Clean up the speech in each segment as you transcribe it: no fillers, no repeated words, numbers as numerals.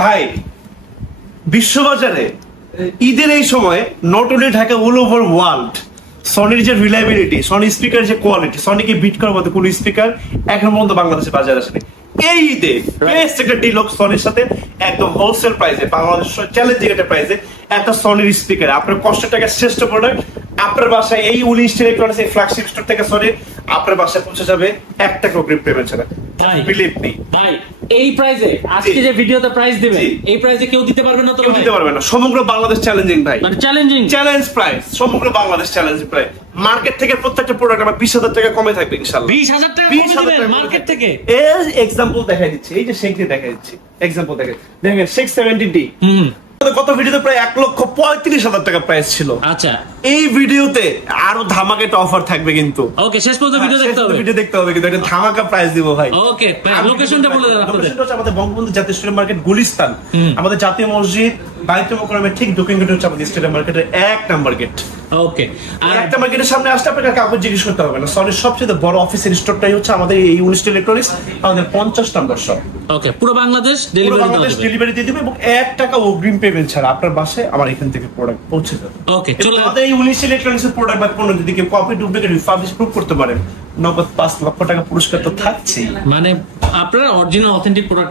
ভাই বিশ্ববাজারে ঈদের এই সময় not only Dhaka all over world সনির যে রিলায়েবিলিটি, সনি স্পিকার যে কোয়ালিটি, সনিকে বিট করার মতো কোন স্পিকার এখন পর্যন্ত বাংলাদেশে বাজারে আসেনি। এই ঈদে বেস্ট একটা ডিল সনির সাথে একদম হোলসেল প্রাইসে, বাংলাদেশের চ্যালেঞ্জিং একটা প্রাইসে একটা সনির স্পিকার, আপনার কষ্টের টাকা শ্রেষ্ঠ প্রোডাক্ট আপনার বাসায় এই উলিশ ইলেকট্রনিক্স এই ফ্ল্যাগশিপ স্টোর থেকে সরি আপনার বাসায় পৌঁছে যাবে 1 টাকা অগ্রিম পেমেন্ট ছাড়া। বিলিভ মি ভাই, এই প্রাইসে আজকে যে ভিডিওতে প্রাইস দিবেন এই প্রাইসে কেউ দিতে পারবে না তো? কেউ দিতে পারবে না। সমগ্র বাংলাদেশ চ্যালেঞ্জিং ভাই, মানে চ্যালেঞ্জ প্রাইস, সমগ্র বাংলাদেশ চ্যালেঞ্জিং প্রাইস। মার্কেট থেকে প্রত্যেকটা প্রোডাক্ট আমার 20,000 টাকা কমে থাকবে ইনশাআল্লাহ। 20,000 টাকা কমে দিবেন মার্কেট থেকে। এই এক্সাম্পল দেখাই দিচ্ছি, এই যে শেক দিয়ে দেখাই দিচ্ছি এক্সাম্পল দেখেন শেক 70D কত ভিডিওতে প্রায় 1,35,000 টাকা প্রাইস ছিল। আচ্ছা, এই ভিডিওতে আরো ধামাকা একটা অফার থাকবে কিন্তু ওকে শেষ পর্যন্ত ভিডিও দেখতে হবে কিন্তু একটা ধামাকা প্রাইস দিব ভাই। ওকে, লোকেশনটা বলে দেন আপনাদের। লোকেশনটা হচ্ছে আমাদের বঙ্গবন্ধু জাতীয় স্টেডিয়াম মার্কেট গুলিস্তান, আমাদের জাতীয় মসজিদ বাইতুল মোকাররমের ঠিক দক্ষিণ গেটে হচ্ছে আমাদের স্টেডিয়াম মার্কেটের 1 নাম্বার গেট। ওকে, আর 1 নাম্বার গেটের সামনে আসলে আপনাকে কাউকে জিজ্ঞেস করতে হবে না। সনির সবচেয়ে বড় অফিসের স্টোরটাই হচ্ছে আমাদের এই উনিশ ইলেকট্রনিক্স, আমাদের 50 নাম্বার শপ। ওকে, পুরো বাংলাদেশ ডেলিভারি দিয়ে দিবে এবং 1 টাকা অগ্রিম পেমেন্ট ছাড়া আপনার বাসায় আমার এখান থেকে প্রোডাক্ট পৌঁছে যাবে। ওকে, চলো আমাদের এই উনিশ ইলেকট্রনিক্স এর প্রোডাক্ট বা পণ্য যদি কেউ কপি ডুপ্লিকেট রিফার্বিশ প্রুফ করতে পারেন, নগদ 5 লক্ষ টাকা পুরস্কার তো থাকছেই। মানে আপনারা অরিজিনাল অথেন্টিক প্রোডাক্ট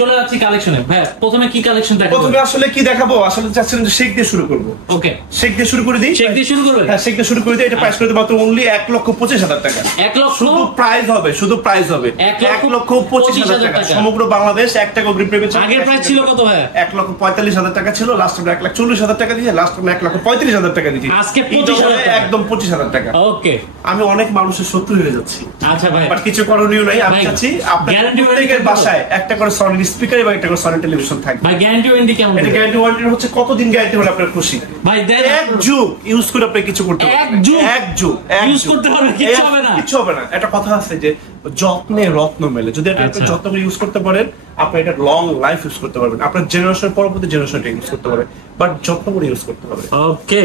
চলে যাচ্ছি কালেকশনে। ভাই প্রথমে কি কালেকশন দেখাবো? প্রথমে আসলে কি দেখাবো, আসলে চাচ্ছিলাম যে শেক দিয়ে শুরু করব। ওকে, শেক দিয়ে শুরু করে দিই। শেক দিয়ে শুরু করবে? হ্যাঁ, শেক দিয়ে শুরু করে দিই। এটা প্রাইস করে দেব মাত্র অনলি 1,25,000 টাকা। 1 লক্ষ শুধু প্রাইস হবে, শুধু প্রাইস হবে 1,25,000 টাকা। সমগ্র বাংলাদেশ 1 টাকা অগ্রিম পেমেন্ট। আগের প্রাইস ছিল কত ভাই? 1,45,000 টাকা ছিল, লাস্ট আমরা 1,40,000 টাকা দিয়ে লাস্ট আমরা 1,35,000 টাকা দিয়েছি। আজকে 25,000 একদম 25,000 টাকা। ওকে, আমি অনেক মানুষের শত্রু হয়ে যাচ্ছি। আচ্ছা ভাই, বাট কিছু করণীয় নাই। আমি চাচ্ছি আপনাদের প্রত্যেকের বাসায় একটা করে সনি স্পিকার এবং একটা করে সনি টেলিভিশন থাকবে। ভাই গ্যারান্টি ওয়ারেন্টি কেমন? এটা গ্যারান্টি ওয়ারেন্টি হচ্ছে কতদিন গ্যারান্টি হলে আপনার খুশি? ভাই দেন 1 যুগ ইউজ করে আপনি কিছু করতে পারবেন। 1 যুগ ইউজ করতে পারবেন, কিছু হবে না, কিছু হবে না। একটা কথা আছে যে যত্নে রত্ন মেলে। যদি এটা আপনি যত্ন করে ইউজ করতে পারেন, আপনি এটা লং লাইফ ইউজ করতে পারবেন, আপনার জেনারেশন পরবর্তী জেনারেশনটা ইউজ করতে পারবেন, বাট যত্ন করে ইউজ করতে হবে। ওকে,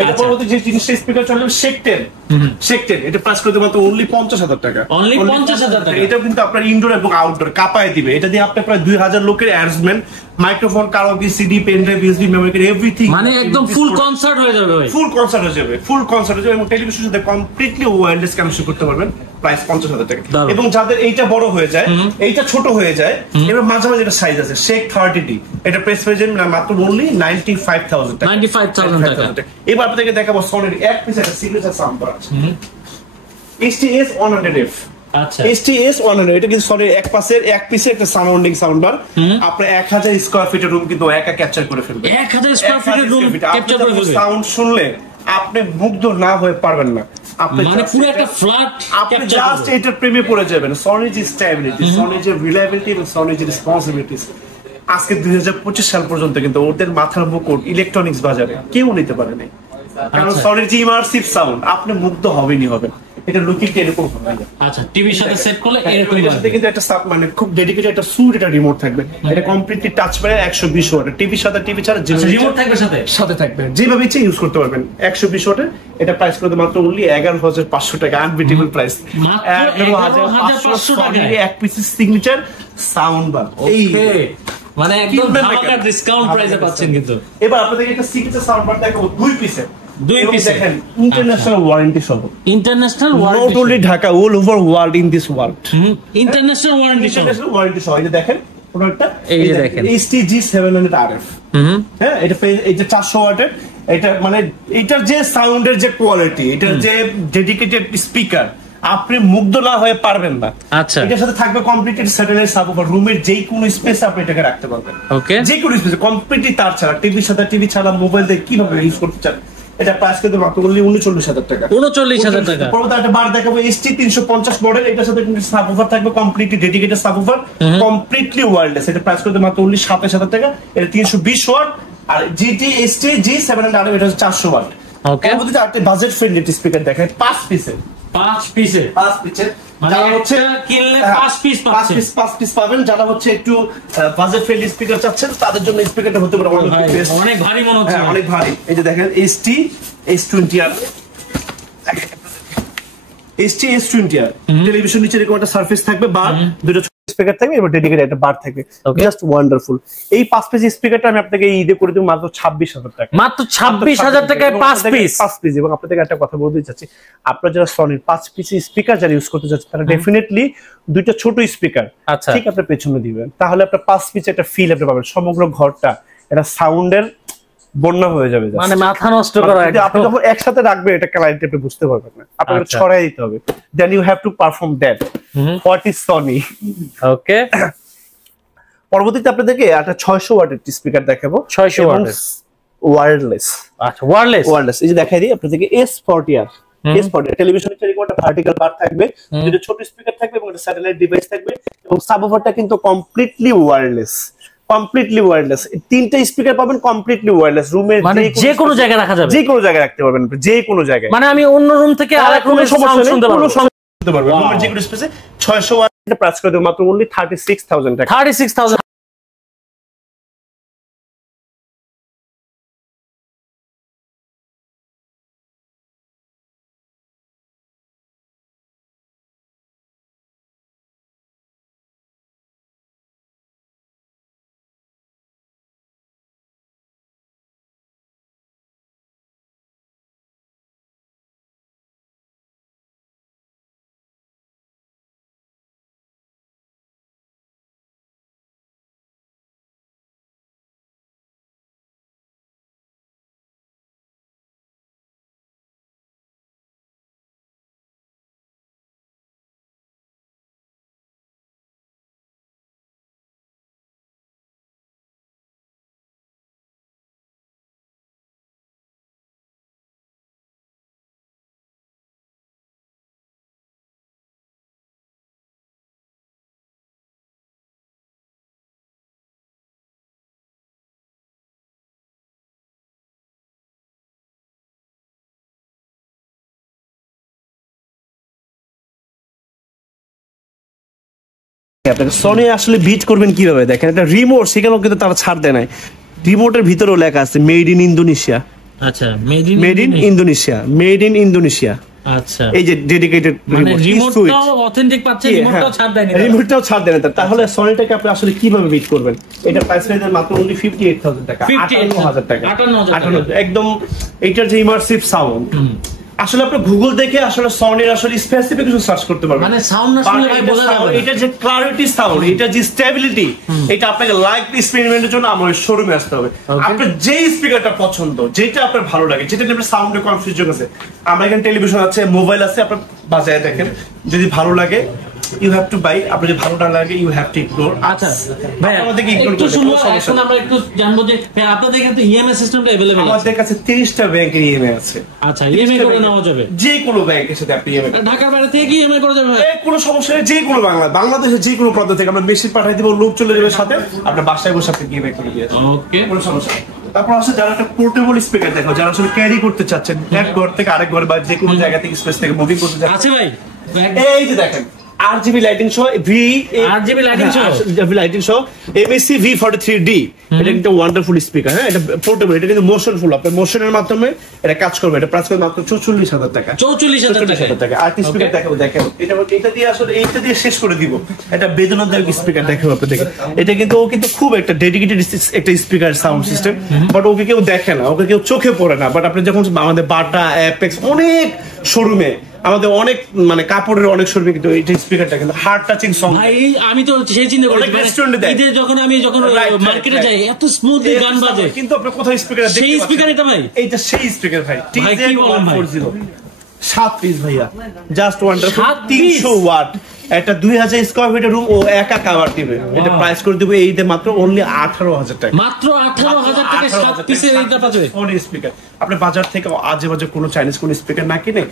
এটা পরবর্তী যে জিনিসটা স্পিকার চলে শেক 10 এটা প্রাইস করতে মাত্র অনলি 50,000 টাকা। অনলি 50,000 টাকা। এটা কিন্তু আপনার ইনডোর এবং আউটডোর কাপায় দিবে। এটা দিয়ে আপনি প্রায় 2000 লোকের arrangement, microphone, karaoke, CD, pen drive, USB memory, everything, মানে একদম ফুল কনসার্ট হয়ে যাবে ভাই। ফুল কনসার্ট হয়ে যাবে, ফুল কনসার্ট হয়ে যাবে এবং টেলিভিশনের সাথে কমপ্লিটলি ওয়্যারলেস কানেকশন করতে পারবেন। প্রাইস 50,000 টাকা। এবং যাদের এইটা বড় হয়ে যায়, এইটা ছোট হয়ে যায়, এবার মাঝামাঝি একটা সাইজ আছে শেক 30D, এটা প্রাইস হয়ে যাবে মাত্র অনলি 95,000 টাকা। 95,000 টাকা। এবার আপনাদেরকে দেখাবো সনির এক পিস একটা সিগনেচার সাউন্ড বার আছে, STS 100F। আচ্ছা, STS 100 এটা কিন্তু সনির এক পিসের একটা সাউন্ডিং সাউন্ড বার। আপনি 1000 স্কয়ার ফিটের রুম কিন্তু একা ক্যাপচার করে ফেলবে। 1000 স্কয়ার ফিটের রুম ক্যাপচার করে ফেলবে। সাউন্ড শুনলে আপনি মুগ্ধ না হয়ে পারবেন না। আপনি মানে পুরো একটা ফ্ল্যাট আপনি জাস্ট এটার প্রেমে পড়ে যাবেন। সনির যে স্টেবিলিটি, সনির যে রিলায়েবিলিটি এবং সনির যে রেসপন্সিবিলিটিস, আজকে 2025 সাল পর্যন্ত কিন্তু ওদের মাথার মুকুট ইলেকট্রনিক্স বাজারে কেউ নিতে পারেনি। কারণ সনির যে ইমার্সিভ সাউন্ড, আপনি মুগ্ধ হবেনই হবেন। এটা লুকিং এরকম হবে। আচ্ছা, টিভির সাথে সেট করলে এরকম এর সাথে কিন্তু একটা সাব মানে খুব ডেডিকেটেড একটা সুট এটা রিমোট থাকবে। এটা কমপ্লিটলি টাচ প্যাড 120 ওয়াট। টিভির সাথে টিভি ছাড়া যে রিমোট থাকবে সাথে থাকবে, যেভাবে ইচ্ছে ইউজ করতে পারবেন। 120 ওয়াটের এটা প্রাইস করতে মাত্র অনলি 11,500 টাকা। আনবিটেবল প্রাইস, 11,500 টাকা এক পিসের সিগনেচার সাউন্ড বার। ওকে, মানে একদম ধামাকা ডিসকাউন্ট প্রাইসে পাচ্ছেন। কিন্তু এবার আপনাদেরকে একটা সিগনেচার সাউন্ড বার দেখাবো 2 পিসের। দেখেন ইন্টারন্যাশনাল ওয়ারেন্টি সহ। International warranty, not only Dhaka, all over world in this world. International warranty সহ। এই যে দেখেন প্রোডাক্টটা, এই যে দেখেন STG 700RF। হ্যাঁ, এটা 400 ওয়াটের। এটা মানে এটার যে সাউন্ডের যে কোয়ালিটি, এটার যে ডেডিকেটেড স্পিকার, আপনি মুগ্ধ না হয়ে পারবেন না। আচ্ছা, এটার সাথে থাকবে কমপ্লিটেড স্যাটেলাইট সাবউফার। রুমের যে কোনো স্পেসে আপনি এটাকে রাখতে পারবেন। ওকে, যে কোনো স্পেসে কমপ্লিটলি তার ছাড়া, টিভির সাথে টিভি ছাড়া মোবাইল দিয়ে কিভাবে ইউজ করতে চান। এটা প্রাইস কিন্তু মাত্র 39,000 টাকা। 39,000 টাকা। পরবর্তী একটা বার দেখাবো ST 350 মডেল। এটার সাথে কিন্তু সাবউফার থাকবে, completely dedicated subwoofer, completely wireless. এটা প্রাইস করতে মাত্র 27,000 টাকা। এটা 320 ওয়াট। আর GT ST G700 এটা হচ্ছে 400 ওয়াট। ওকে, পরবর্তীতে একটা বাজেট ফ্রেন্ডলি স্পিকার দেখায় 5 পিসের। মানে হচ্ছে কিনলে 5 পিস পাবেন। যারা হচ্ছে একটু বাজেট ফ্রেন্ডলি স্পিকার চাচ্ছেন, তাদের জন্য স্পিকারটা হতে পারে অনেক ভারী মনে হচ্ছে। অনেক ভারী। এই যে দেখেন ST S20R, ST S20R television নিচে এরকম একটা সারফেস থাকবে, বা দুটো স্পিকার থাকবে এবং ডেডিকেটেড একটা বার থাকবে, জাস্ট ওয়ান্ডারফুল। এই 5 পিস স্পিকারটা আমি আপনাকে ঈদে করে দেব মাত্র 26,000 টাকা। মাত্র 26,000 টাকায় 5 পিস। এবং আপনাদের একটা কথা বলতে চাচ্ছি, আপনারা যারা সনির 5 পিস স্পিকার যারা ইউজ করতে যাচ্ছেন তারা ডেফিনেটলি দুইটা ছোট স্পিকার ঠিক আপনার পেছনে দিবেন, তাহলে আপনার 5 পিস একটা ফিল আপনি পাবেন, সমগ্র ঘরটা এটা সাউন্ডের বন্যা হয়ে যাবে, মানে মাথা নষ্ট করা। আপনি যখন একসাথে রাখবেন এটা ক্লায়েন্ট আপনি বুঝতে পারবেন না, আপনাকে ছড়াই দিতে হবে, then you have to perform that what is Sony. Okay, পরবর্তীতে আপনাদেরকে একটা 600 ওয়াটের স্পিকার দেখাবো, 600 ওয়াটের ওয়্যারলেস। আচ্ছা, ওয়্যারলেস এই যে দেখাই দিই আপনাদেরকে S40 টেলিভিশনের চারিদিকে একটা ভার্টিক্যাল বার থাকবে, দুটো ছোট স্পিকার থাকবে এবং একটা স্যাটেলাইট ডিভাইস থাকবে, এবং সাবওয়ুফারটা কিন্তু কমপ্লিটলি ওয়্যারলেস। তিনটা স্পিকার পাবেন কমপ্লিটলি ওয়্যারলেস, রুমের মানে যে কোনো জায়গায় রাখা যাবে, যে কোনো জায়গায় রাখতে পারবেন, যে কোনো জায়গায়, মানে আমি অন্য রুম থেকে আরেক রুমে সাউন্ড শুনতে পারবো, রুমের যে কোনো স্পেসে। 600 ওয়াট এটা প্রাইস করে দেব মাত্র অনলি 36,000 টাকা। 36,000। সনি আসলে বিট করবেন কিভাবে দেখেন, একটা রিমোট সেখানেও কিন্তু তারা ছাড় দেয় নাই, রিমোটের ভিতরেও লেখা আছে মেড ইন ইন্দোনেশিয়া। আচ্ছা, মেড ইন ইন্দোনেশিয়া। আচ্ছা, এই যে ডেডিকেটেড মানে রিমোটটাও অথেন্টিক পাচ্ছেন, রিমোটটাও ছাড় দেয় না, রিমোটটাও ছাড় দেয় না। তাহলে সনিটাকে আপনি আসলে কিভাবে বিট করবেন? এটা প্রাইস রেঞ্জ মাত্র অনলি 58,000 টাকা, 58,000 টাকা, 58,000 একদম। এইটার যে ইমার্সিভ সাউন্ড, আসলে আপনি গুগল দেখে আসলে সনির আসলে স্পেসিফিকেশন সার্চ করতে পারবেন, মানে সাউন্ড না শুনলে ভাই বোঝা যাবে না। এটা যে ক্লারিটি সাউন্ড, এটা যে স্টেবিলিটি, এটা আপনাকে লাইভ এক্সপেরিমেন্টের জন্য আমার শোরুমে আসতে হবে। আপনার যে স্পিকারটা পছন্দ, যেটা আপনার ভালো লাগে, যেটা আপনার সাউন্ডে কনফিউজন আছে, আমার এখানে টেলিভিশন আছে, মোবাইল আছে, আপনার বাজারে দেখেন, যদি ভালো লাগে ইউ হ্যাভ টু বাই, আপনার যদি ভালো না লাগে ইউ হ্যাভ টু ইগনোর। আচ্ছা ভাই, একটু শুনবো, এখন আমরা একটু জানবো যে আপনাদের কাছে ইএমআই সিস্টেমটা अवेलेबल আছে? আমাদের কাছে 30টা ব্যাংকের ইএমআই আছে। আচ্ছা, ইএমআই করে নেওয়া যাবে যে কোনো ব্যাংকের সাথে আপনি ইএমআই, ঢাকার বাইরে থেকে কি ইএমআই করা যাবে? কোনো সমস্যা নেই, যে কোনো বাংলাদেশের যে কোনো প্রান্ত থেকে আমরা মেশিন পাঠিয়ে দিব, লোক চলে যাবে সাথে, আপনার বাসায় বসে আপনি ইএমআই করে দিয়ে আসবেন, ওকে, কোনো সমস্যা নেই। তারপর আসলে যারা একটা পোর্টেবল স্পিকার দেখো, যারা আসলে ক্যারি করতে চাচ্ছেন এক ঘর থেকে আরেক ঘর বা যে কোনো জায়গা থেকে স্পেস থেকে মুভিং করতে চাচ্ছেন, আছে ভাই, এই যে দেখেন RGB lighting show, MSC V43D, এটা কিন্তু ওয়ান্ডারফুল স্পিকার। হ্যাঁ, এটা পোর্টেবল, এটা কিন্তু মোশনফুল, আপনার মোশনের মাধ্যমে এটা কাজ করবে। এটা প্রাইস করে মাত্র 44,000 টাকা। 44,000 টাকা। আর স্পিকার দেখাবো, এটা দিয়ে আসলে এইটা দিয়ে শেষ করে দিব। এটা বেদনাদায়ক স্পিকার দেখাবো আপনাদেরকে। এটা কিন্তু ও কিন্তু খুব একটা ডেডিকেটেড একটা স্পিকার সাউন্ড সিস্টেম, বাট ওকে কেউ দেখে না, ওকে কেউ চোখে পড়ে না। বাট আপনি যখন আমাদের বাটা, অ্যাপেক্স, অনেক শোরুমে, আমাদের অনেক মানে কাপড়ের অনেক শোরুমে কিন্তু এই স্পিকারটা কিন্তু হার্ট টাচিং সাউন্ড। ভাই আমি তো সেই চিন্তা করি, ঈদে যখন আমি মার্কেটে যাই এত স্মুথলি গান বাজে, কিন্তু আপনি কোথায় স্পিকার দেখতে পাচ্ছেন? সেই স্পিকার এটা ভাই, এইটা সেই স্পিকার ভাই, ভাই কি বলেন ভাই, 7 পিস ভাইয়া, জাস্ট ওয়ান্ডারফুল, 300 ওয়াট, একটা 2000 স্কয়ার ফিটের রুম ও একা কভার দিবে। এটা প্রাইস করে দেব এইতে মাত্র অনলি 18,000 টাকা। মাত্র 18,000 টাকা 7 পিসের এইটা পাবে সনি স্পিকার। আপনি বাজার থেকে আজে বাজে কোনো চাইনিজ কোনো স্পিকার না কিনে,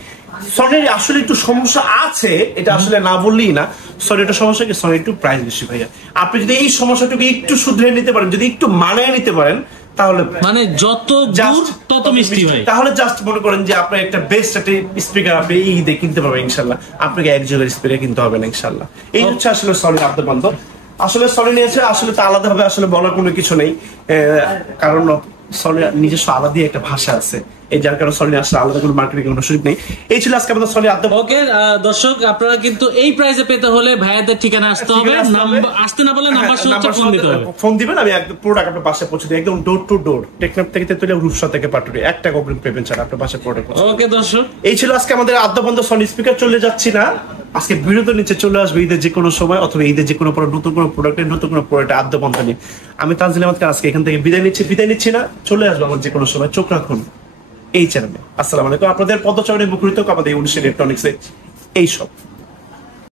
সনির আসলে একটু সমস্যা আছে, এটা আসলে না বললেই না। সনি একটা সমস্যা কি, সনি একটু প্রাইস বেশি ভাইয়া। আপনি যদি এই সমস্যাটাকে একটু শুধরে নিতে পারেন, যদি একটু মানায় নিতে পারেন, তাহলে মানে যত দূর তত মিষ্টি ভাই। তাহলে জাস্ট মনে করেন যে আপনি একটা বেস্ট একটা স্পিকার আপনি ঈদে কিনতে পারবেন ইনশাআল্লাহ। আপনাকে এক জোড়া স্পিকার কিনতে হবে না ইনশাআল্লাহ। এই হচ্ছে আসলে সনি আপনার বান্ধব। আসলে সনি নিয়েছে আসলে তা আলাদাভাবে আসলে বলার কোনো কিছু নেই, কারণ সনি নিজস্ব আলাদা একটা ভাষা আছে। এই যার কারণে সনি আসলে আলাদা কোনো মার্কেটিং কোনো সুযোগ নেই। এই ছিল আজকে আমাদের সনি আড্ডা। ওকে দর্শক, আপনারা কিন্তু এই প্রাইসে পেতে হলে ভাইয়াদের ঠিকানা আসতে হবে, আসতে না পারলে নাম্বার ফোন দিতে হবে, ফোন দিবেন, আমি একদম প্রোডাক্ট আপনার বাসায় পৌঁছে দিই, একদম ডোর টু ডোর, টেকনাফ থেকে তেতুলিয়া, রূপসা থেকে পাটুরি, 1 টাকা অগ্রিম পেমেন্ট ছাড়া আপনার বাসায় প্রোডাক্ট। ওকে দর্শক, এই ছিল আজকে আমাদের আড্ডা বন্ধ সনি স্পিকার। চলে যাচ্ছি না, আজকে বিরত নিচে চলে আসবে ঈদের যে কোনো সময় অথবা ঈদের যে কোনো নতুন কোনো প্রোডাক্টের নতুন কোনো প্রোডাক্ট আড্ডা বন্ধ নিয়ে। আমি তানজিল আহমেদ আজকে এখান থেকে বিদায় নিচ্ছি না, চলে আসবো আমার যে কোনো সময়। চোখ রাখুন এই চ্যানেলে। আসসালামু আলাইকুম। আপনাদের পদচারণে মুখরিত আমাদের 19 ইলেকট্রনিক্স এইসব।